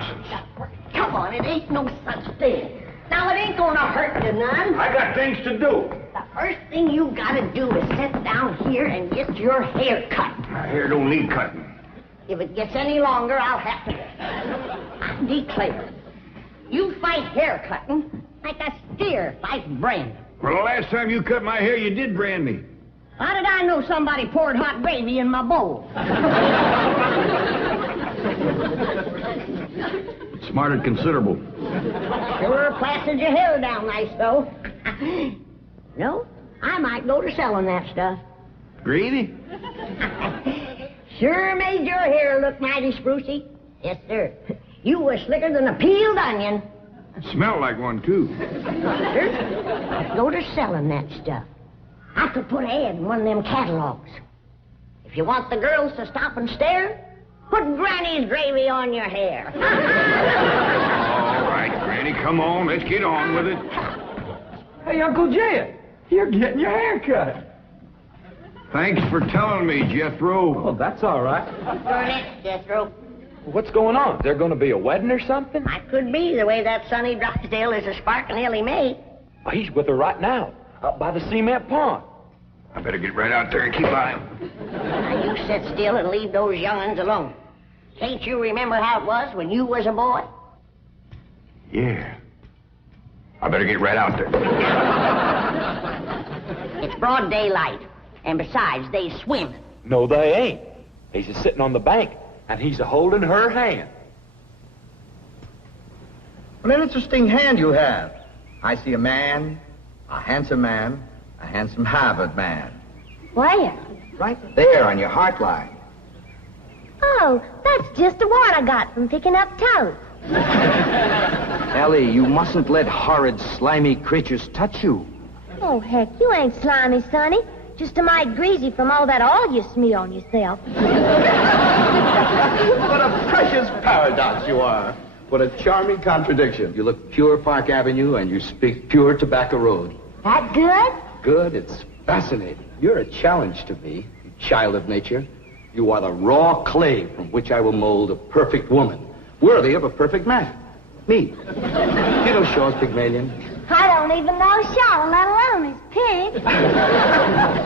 nonsense. Come on, it ain't no such thing. Now, it ain't gonna hurt you none. I got things to do. The first thing you gotta do is sit down here and get your hair cut. My hair don't need cutting. If it gets any longer, I'll have to... I declare, you fight hair cutting like a steer fights branding. Well, the last time you cut my hair, you did brand me. How did I know somebody poured hot gravy in my bowl? Smarted considerable. Sure plastered your hair down nice, though. No, I might go to selling that stuff. Gravy? Sure made your hair look mighty sprucey. Yes, sir. You were slicker than a peeled onion. Smelled like one, too. Sir, I'd go to selling that stuff. I could put an ad in one of them catalogs. If you want the girls to stop and stare, put Granny's gravy on your hair. All right, Granny, come on. Let's get on with it. Hey, Uncle Jed, you're getting your hair cut. Thanks for telling me, Jethro. Oh, that's all right. You're next, Jethro. What's going on? Is there going to be a wedding or something? I could be the way that Sonny Drysdale is a sparking Elly May. Oh, he's with her right now, up by the cement pond. I better get right out there and keep eye. Now, you sit still and leave those young'uns alone. Can't you remember how it was when you was a boy? Yeah. I better get right out there. It's broad daylight. And besides, they swim. No, they ain't. He's just sitting on the bank, and he's a-holding her hand. What an interesting hand you have. I see a man, a handsome Harvard man. Where? Right there on your heart line. Oh, that's just a wart I got from picking up toes. Elly, you mustn't let horrid, slimy creatures touch you. Oh, heck, you ain't slimy, Sonny. Just a mite greasy from all that oil you smear on yourself. What a precious paradox you are. What a charming contradiction. You look pure Park Avenue and you speak pure Tobacco Road. That good? Good, it's fascinating. You're a challenge to me, you child of nature. You are the raw clay from which I will mold a perfect woman, worthy of a perfect man. Me. You know Shaw's Pygmalion? I don't even know Shaw, let alone his pig.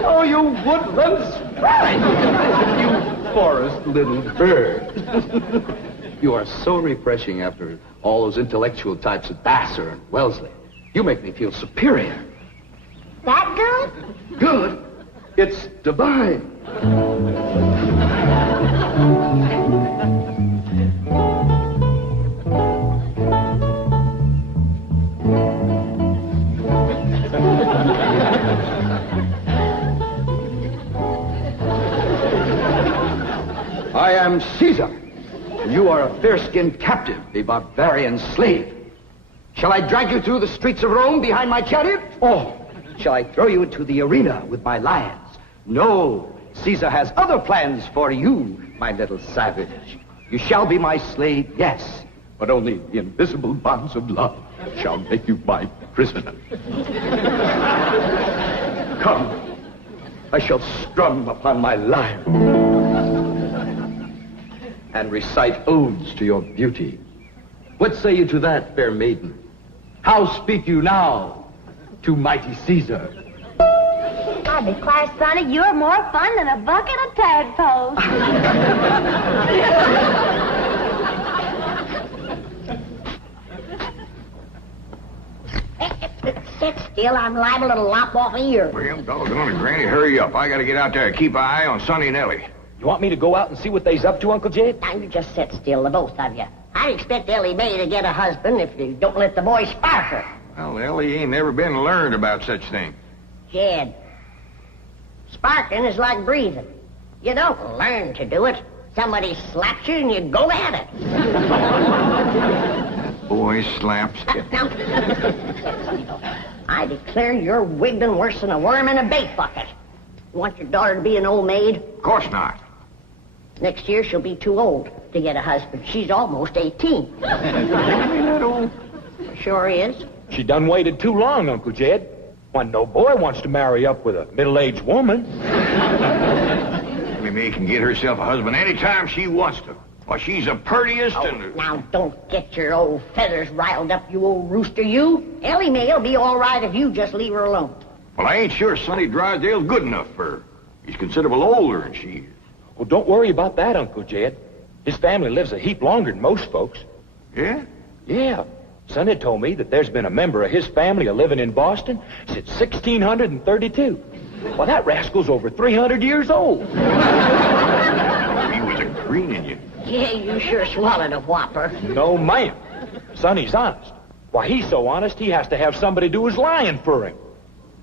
Oh, you woodland sprite! You forest little bird. You are so refreshing after all those intellectual types of Vassar and Wellesley. You make me feel superior. That good? Good? It's divine. I am Caesar, and you are a fair-skinned captive, a barbarian slave. Shall I drag you through the streets of Rome behind my chariot? Or shall I throw you into the arena with my lions? No, Caesar has other plans for you, my little savage. You shall be my slave, yes, but only the invisible bonds of love shall make you my prisoner. Come, I shall strum upon my lyre and recite odes to your beauty. What say you to that, fair maiden? How speak you now to mighty Caesar? I declare, Sonny, you're more fun than a bucket of tadpoles. Sit still, I'm liable to lop off a ear. Well, doggone it, Granny, hurry up. I gotta get out there and keep an eye on Sonny and Elly. You want me to go out and see what they's up to, Uncle Jed? Now, you just sit still, the both of you. I expect Elly May to get a husband if you don't let the boy spark her. Well, Elly ain't never been learned about such things. Jed, sparking is like breathing. You don't learn to do it. Somebody slaps you and you go at it. Boy slaps. Now, I declare you're wiggling worse than a worm in a bait bucket. You want your daughter to be an old maid? Of course not. Next year she'll be too old to get a husband. She's almost 18. That old? Sure is. She done waited too long, Uncle Jed. Why, no boy wants to marry up with a middle-aged woman. Elly May can get herself a husband anytime she wants to. Well, she's the prettiest Oh, and... now don't get your old feathers riled up, you old rooster, you. Ellie May'll be all right if you just leave her alone. Well, I ain't sure Sonny Drysdale's good enough for her. He's considerable older than she is. Well, don't worry about that, Uncle Jed. His family lives a heap longer than most folks. Yeah? Yeah. Sonny told me that there's been a member of his family living in Boston since 1632. Well, that rascal's over 300 years old. He was a greening you. Yeah, you sure swallowed a whopper. No, ma'am. Sonny's honest. Why, he's so honest, he has to have somebody do his lying for him.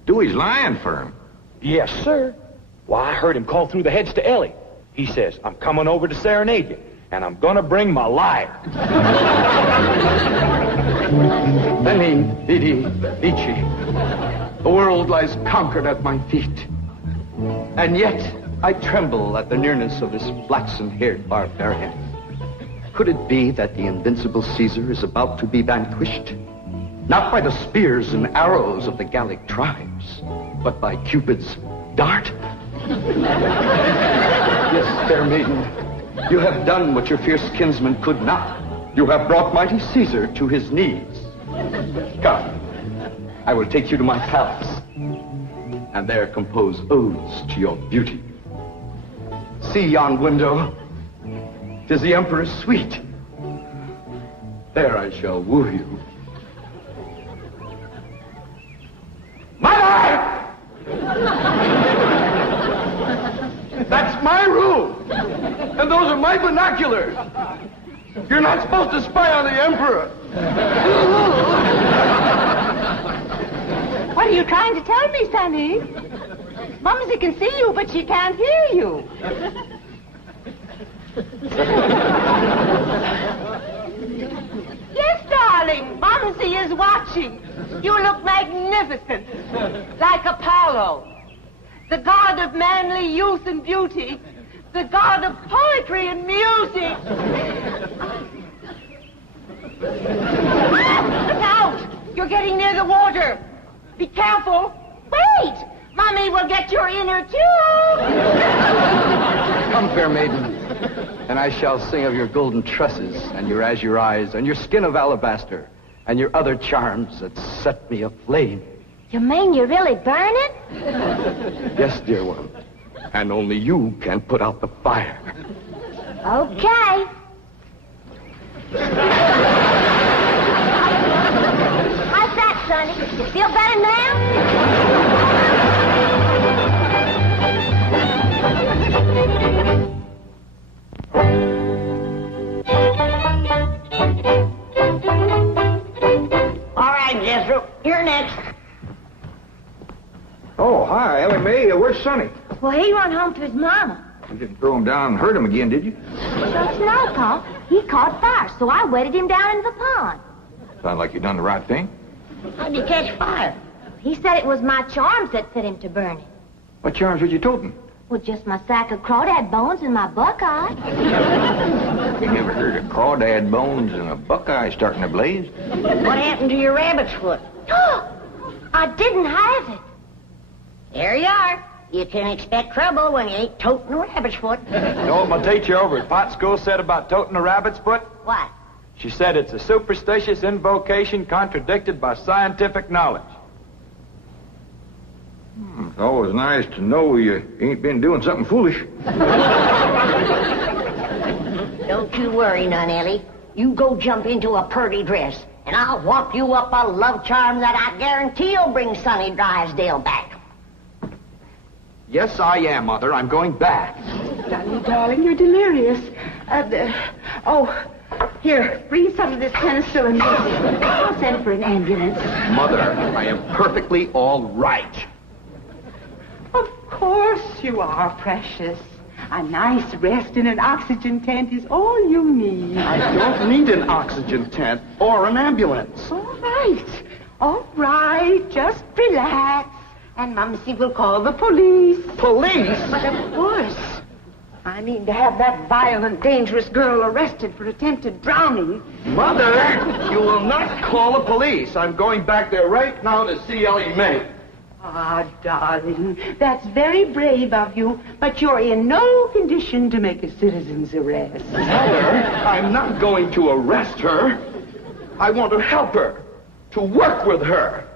Do his lying for him. Yes, sir. Why, I heard him call through the heads to Ellie. He says, I'm coming over to serenade you, and I'm gonna bring my liar. Henning, Vidi, Vici. The world lies conquered at my feet. And yet, I tremble at the nearness of this flaxen-haired barbarian. Could it be that the invincible Caesar is about to be vanquished? Not by the spears and arrows of the Gallic tribes, but by Cupid's dart? Yes, fair maiden, you have done what your fierce kinsman could not. You have brought mighty Caesar to his knees. Come, I will take you to my palace, and there compose odes to your beauty. See yon window. 'Tis the Emperor's suite. There I shall woo you. Mother! That's my room, and those are my binoculars. You're not supposed to spy on the Emperor. What are you trying to tell me, Sonny? Mumsy can see you, but she can't hear you. Yes, darling, Mumsy is watching. You look magnificent, like Apollo, the god of manly youth and beauty, the god of poetry and music. Look out! You're getting near the water. Be careful. Wait! Mommy will get your inner tube. Come, fair maiden, and I shall sing of your golden tresses, and your azure eyes, and your skin of alabaster, and your other charms that set me aflame. You mean you really burn it? Yes, dear one, and only you can put out the fire. Okay. How's that, Sonny? You feel better now? All right, Jethro, you're next. Oh, hi, Ellie Mae. Where's Sonny? Well, he run home to his mama. You didn't throw him down and hurt him again, did you? Shucks no, Pop. He caught fire, so I wetted him down in the pond. Sounds like you done the right thing. How'd you catch fire? He said it was my charms that fit him to burn it. What charms was you toting? Well, just my sack of crawdad bones and my buckeye. You never heard of crawdad bones and a buckeye starting a blaze? What happened to your rabbit's foot? I didn't have it. There you are. You can expect trouble when you ain't toting a rabbit's foot. You know what my teacher over at Pot School said about toting a rabbit's foot? What? She said it's a superstitious invocation contradicted by scientific knowledge. It's always nice to know you ain't been doing something foolish. Don't you worry none, Ellie. You go jump into a purty dress, and I'll whop you up a love charm that I guarantee will bring Sonny Drysdale back. Yes, I am, Mother. I'm going back. Sonny, darling, you're delirious. Here, breathe some of this penicillin. I'll send for an ambulance. Mother, I am perfectly all right. Of course you are, precious. A nice rest in an oxygen tent is all you need. I don't need an oxygen tent or an ambulance. All right. Just relax. And Mumsy will call the police. Police? But of course. I mean, to have that violent, dangerous girl arrested for attempted drowning. Mother, you will not call the police. I'm going back there right now to see Ellie Mae. Ah, darling, that's very brave of you, but you're in no condition to make a citizen's arrest. Mother, I'm not going to arrest her. I want to help her, to work with her,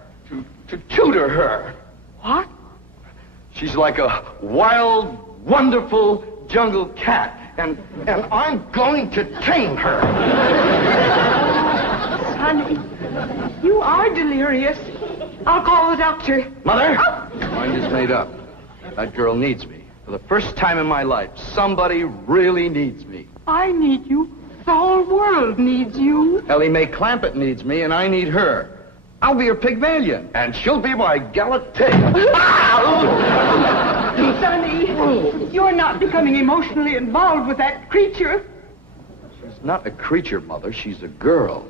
to tutor her. What? She's like a wild, wonderful jungle cat, and I'm going to tame her. Honey, you are delirious. I'll call the doctor. Mother, my mind is made up. That girl needs me. For the first time in my life, somebody really needs me. I need you. The whole world needs you. Ellie Mae Clampett needs me, and I need her. I'll be her Pygmalion, and she'll be my Galatea. Sonny, you're not becoming emotionally involved with that creature. She's not a creature, Mother. She's a girl.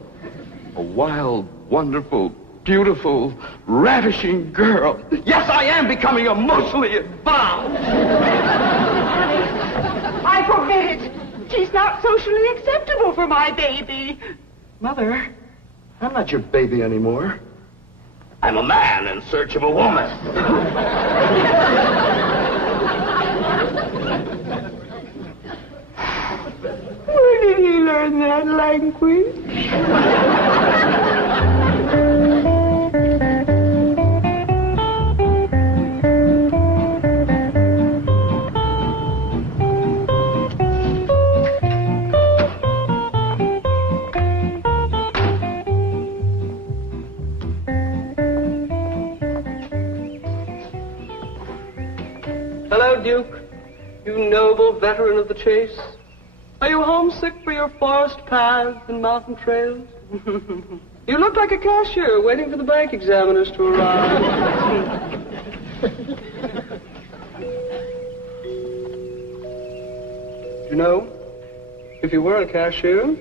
A wild, wonderful, beautiful, ravishing girl. Yes, I am becoming emotionally involved. I forbid it. She's not socially acceptable for my baby. Mother, I'm not your baby anymore. I'm a man in search of a woman. Where did he learn that language? Hello, Duke. You noble veteran of the chase. Are you homesick for your forest paths and mountain trails? You look like a cashier waiting for the bank examiners to arrive. You know, if you were a cashier,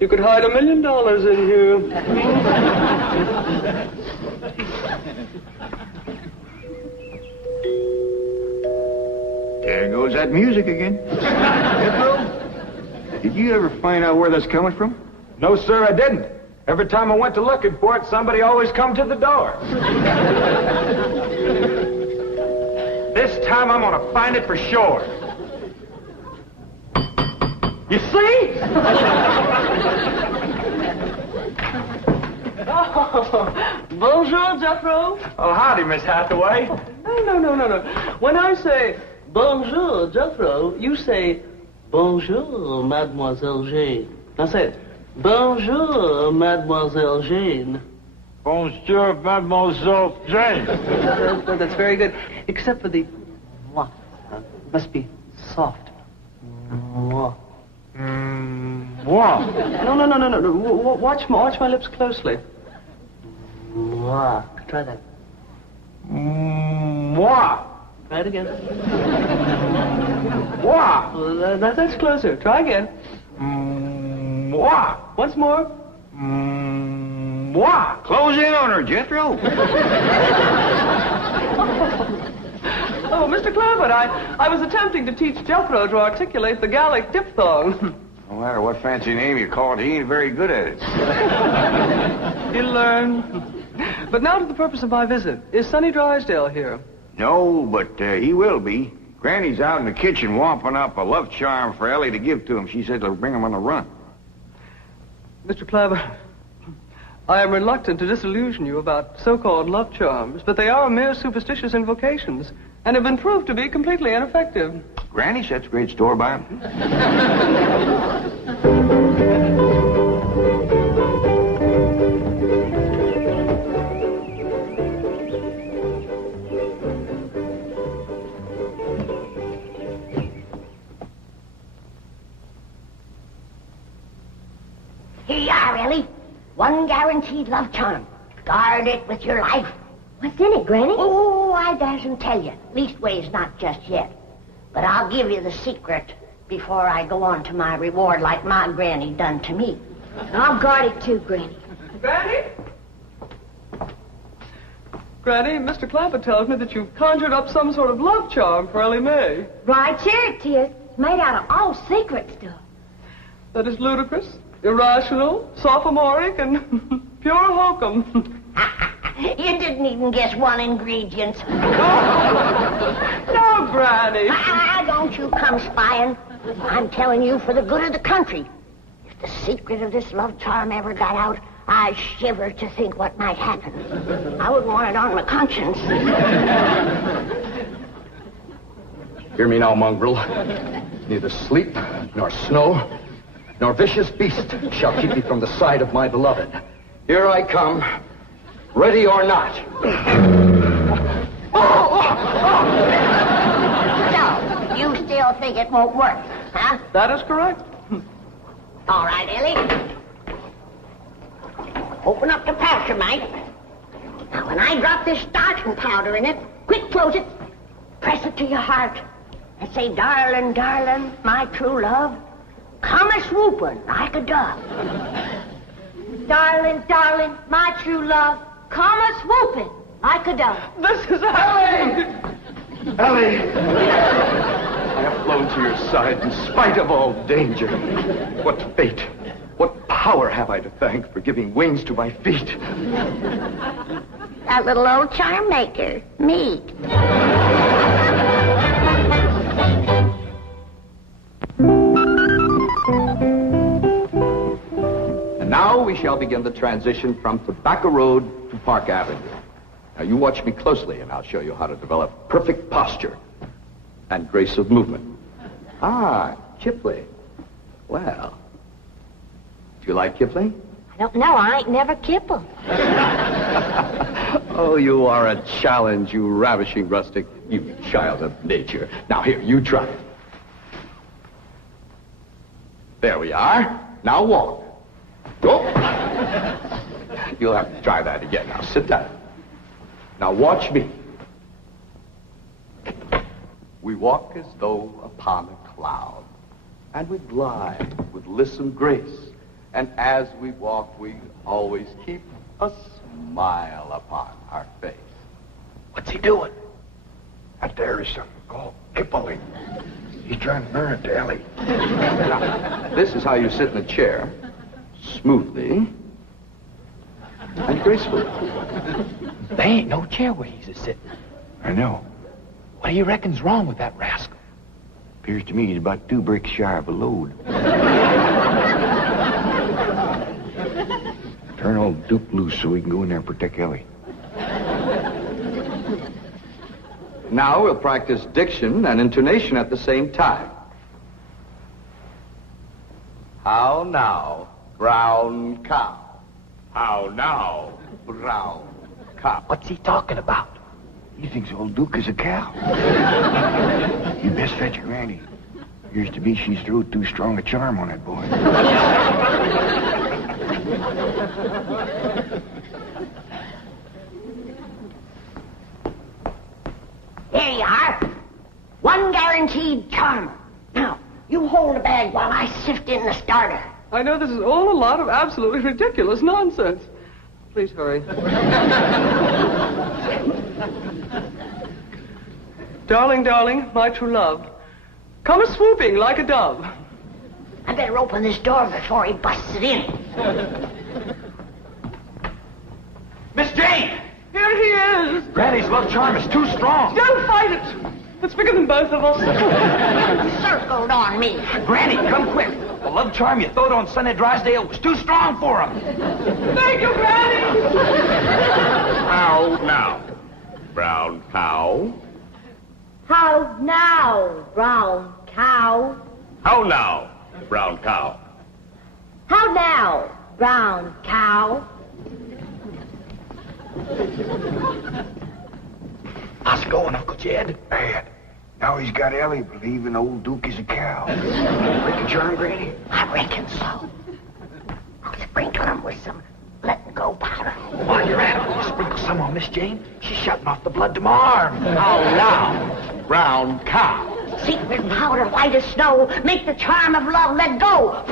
you could hide $1 million in here. There goes that music again. Did you ever find out where that's coming from? No, sir, I didn't. Every time I went to looking for it, somebody always come to the door. This time I'm gonna find it for sure. You see? Oh, bonjour, Jethro. Oh, howdy, Miss Hathaway. No. When I say bonjour, Jethro, you say bonjour, Mademoiselle Jane. Now say it. Bonjour, Mademoiselle Jane. Bonjour, Mademoiselle Jane. That's very good. Except for the mwah. Must be soft. Mwah. What? No. Watch my lips closely. Mwah. Try that. What? Try it again. What? That's closer. Try again. What? Once more. What? Close in on her, Jethro. Oh, Mr. Clampett, I was attempting to teach Jethro to articulate the Gallic diphthong. No matter what fancy name you call it, he ain't very good at it. He'll learn. But now to the purpose of my visit. Is Sonny Drysdale here? No, but he will be. Granny's out in the kitchen wamping up a love charm for Ellie to give to him. She said to bring him on the run. Mr. Clampett, I am reluctant to disillusion you about so-called love charms, but they are mere superstitious invocations and have been proved to be completely ineffective. Granny sets great store by him. Here you are, Ellie. One guaranteed love charm. Guard it with your life. What's in it, Granny? Oh, I dasn't tell you. Leastways, not just yet. But I'll give you the secret before I go on to my reward like my granny done to me. I'll guard it too, Granny. Granny? Granny, Mr. Clampett tells me that you've conjured up some sort of love charm for Ellie Mae. Right here it is. It's made out of all secret stuff. That is ludicrous, irrational, sophomoric, and pure hokum. You didn't even guess one ingredient. No, Granny. Don't you come spying. I'm telling you for the good of the country. If the secret of this love charm ever got out, I shiver to think what might happen. I wouldn't want it on my conscience. Hear me now, mongrel. Neither sleep, nor snow, nor vicious beast shall keep me from the side of my beloved. Here I come, ready or not. So, you still think it won't work, huh? That is correct. All right, Elly. Open up the pouch, mate. Now, when I drop this starching powder in it, quick close it, press it to your heart, and say, darling, darling, my true love, come a-swooping like a dove. Darling, darling, my true love, come a-swooping like a dove. This is Elly! Elly! I have flown to your side in spite of all danger. What fate, what power have I to thank for giving wings to my feet? That little old charm maker, me. And now we shall begin the transition from Tobacco Road to Park Avenue. Now you watch me closely and I'll show you how to develop perfect posture and grace of movement. Ah, Kipling. Well, do you like Kipling? I don't know. I ain't never kippled. Oh, you are a challenge, you ravishing rustic, you child of nature. Now here, you try it. There we are. Now walk. Go. You'll have to try that again. Now sit down. Now watch me. We walk as though upon a cloud, and we glide with lissom grace. And as we walk, we always keep a smile upon our face. What's he doing? Out there is something called Kipling. He's trying to learn it to Elly. Now, this is how you sit in a chair, smoothly and gracefully. There ain't no chair where he's a-sitting. I know. What do you reckon's wrong with that rascal? Appears to me he's about 2 bricks shy of a load. Turn old Duke loose so we can go in there and protect Elly. Now we'll practice diction and intonation at the same time. How now, brown cow? How now, brown cow? What's he talking about? He thinks old Duke is a cow. You best fetch your granny. Appears to me she's threw too strong a charm on that boy. Here you are. One guaranteed charm. Now, you hold the bag while I sift in the starter. I know this is all a lot of absolutely ridiculous nonsense. Please hurry. Darling, darling, my true love, come a-swooping like a dove. I better open this door before he busts it in. Miss Jane! Here he is. Granny's love charm is too strong. Don't fight it. It's bigger than both of us. Circled on me. Granny, come quick. The love charm you throwed on Sonny Drysdale was too strong for him. Thank you, Granny. How now, brown cow? How now, brown cow? How now, brown cow? How now, brown cow? How's it going, Uncle Jed? Bad. Now he's got Elly believing old Duke is a cow. Break the charm, Granny? I reckon so. I'll sprinkle him with some let-go powder. While you're at it, will you sprinkle some on Miss Jane? She's shutting off the blood to my arm. How now, brown cow? Secret powder, white as snow. Make the charm of love let go.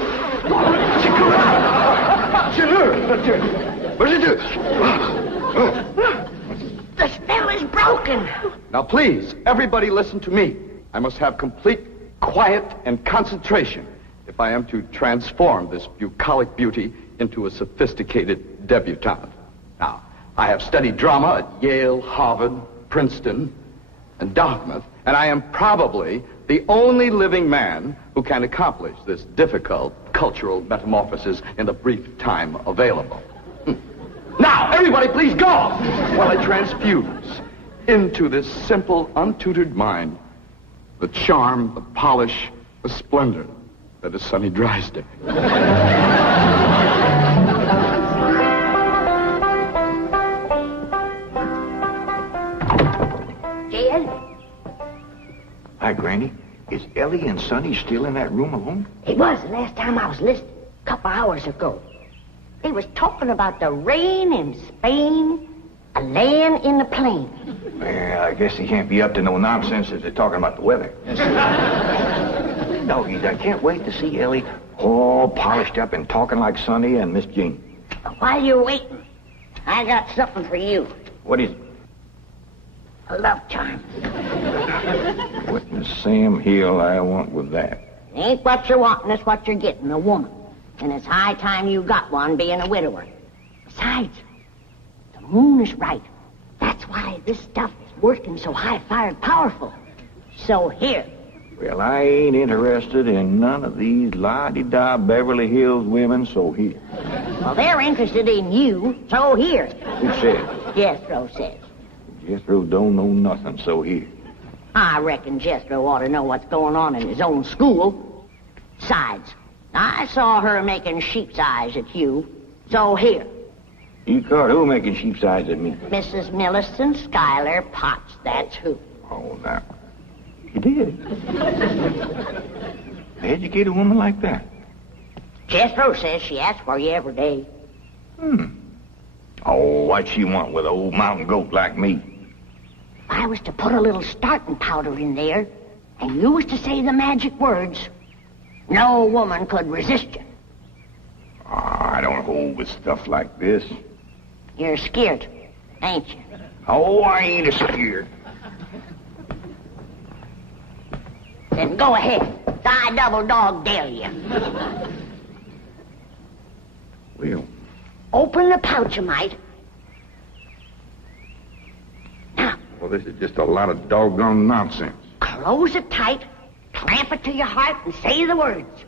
The spell is broken. Now please, everybody listen to me. I must have complete quiet and concentration if I am to transform this bucolic beauty into a sophisticated debutante. Now, I have studied drama at Yale, Harvard, Princeton, and Dartmouth, and I am probably the only living man who can accomplish this difficult cultural metamorphosis in the brief time available. Now, everybody please go while I transfuse into this simple, untutored mind the charm, the polish, the splendor that is Sonny Drysdale. Jed? Hi, Granny. Is Elly and Sonny still in that room alone? It was the last time I was listening, a couple hours ago. They was talking about the rain in Spain, a land in the plain. Well, I guess he can't be up to no nonsense if they're talking about the weather. Doggies, I can't wait to see Elly all polished up and talking like Sonny and Miss Jean. While you're waiting, I got something for you. What is it? A love charm. What in Sam Hill I want with that? It ain't what you're wanting, it's what you're getting, a woman. And it's high time you got one, being a widower. Besides, the moon is right. That's why this stuff is working so high-fired powerful. So here. Well, I ain't interested in none of these la-di-da Beverly Hills women, so here. Well, they're interested in you, so here. Who said? Jethro says. Jethro don't know nothing, so here. I reckon Jethro ought to know what's going on in his own school. Besides, I saw her making sheep's eyes at you, so here. You caught who making sheep's eyes at me? Mrs. Millicent Schuyler Potts, that's who. Oh, now. You did? Educate a woman like that? Jethro says she asks for you every day. Oh, what'd she want with an old mountain goat like me? If I was to put a little starting powder in there, and you was to say the magic words, no woman could resist you. I don't hold with stuff like this. You're scared, ain't you? Oh, I ain't scared. Then go ahead. I double dog dare you. Well, Open the pouch-a-mite. Now, well, this is just a lot of doggone nonsense. close it tight, clamp it to your heart, and say the words.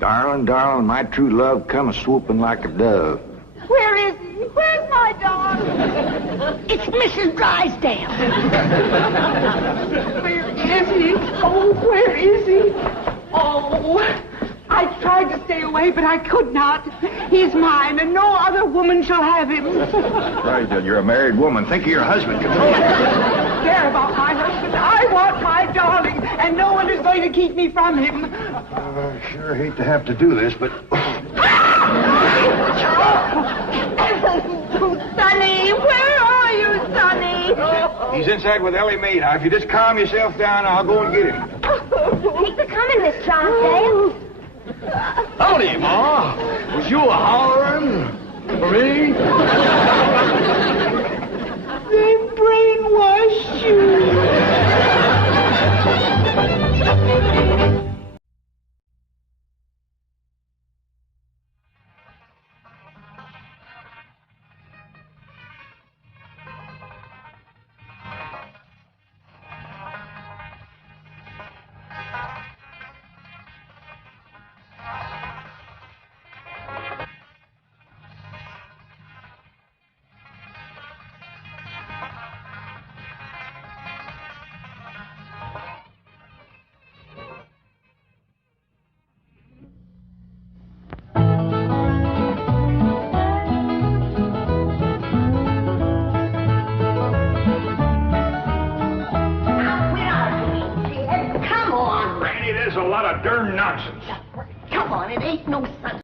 Darling, darling, my true love come a-swooping like a dove. Where is he? Where's my dog? It's Mrs. Drysdale. Where is he? Oh, where is he? Oh, I tried to stay away, but I could not. He's mine, and no other woman shall have him. Drysdale, you're a married woman. Think of your husband. Control yourself. Care about my husband. I want my darling, and no one is going to keep me from him. I sure hate to have to do this, but... Sonny, where are you, Sonny? He's inside with Elly Mae. Now, if you just calm yourself down, I'll go and get him. Thanks for coming, Miss Drysdale. Howdy, Ma. Was you a-hollering for me? They brainwashed you. There's a lot of darn nonsense. Come on, it ain't no such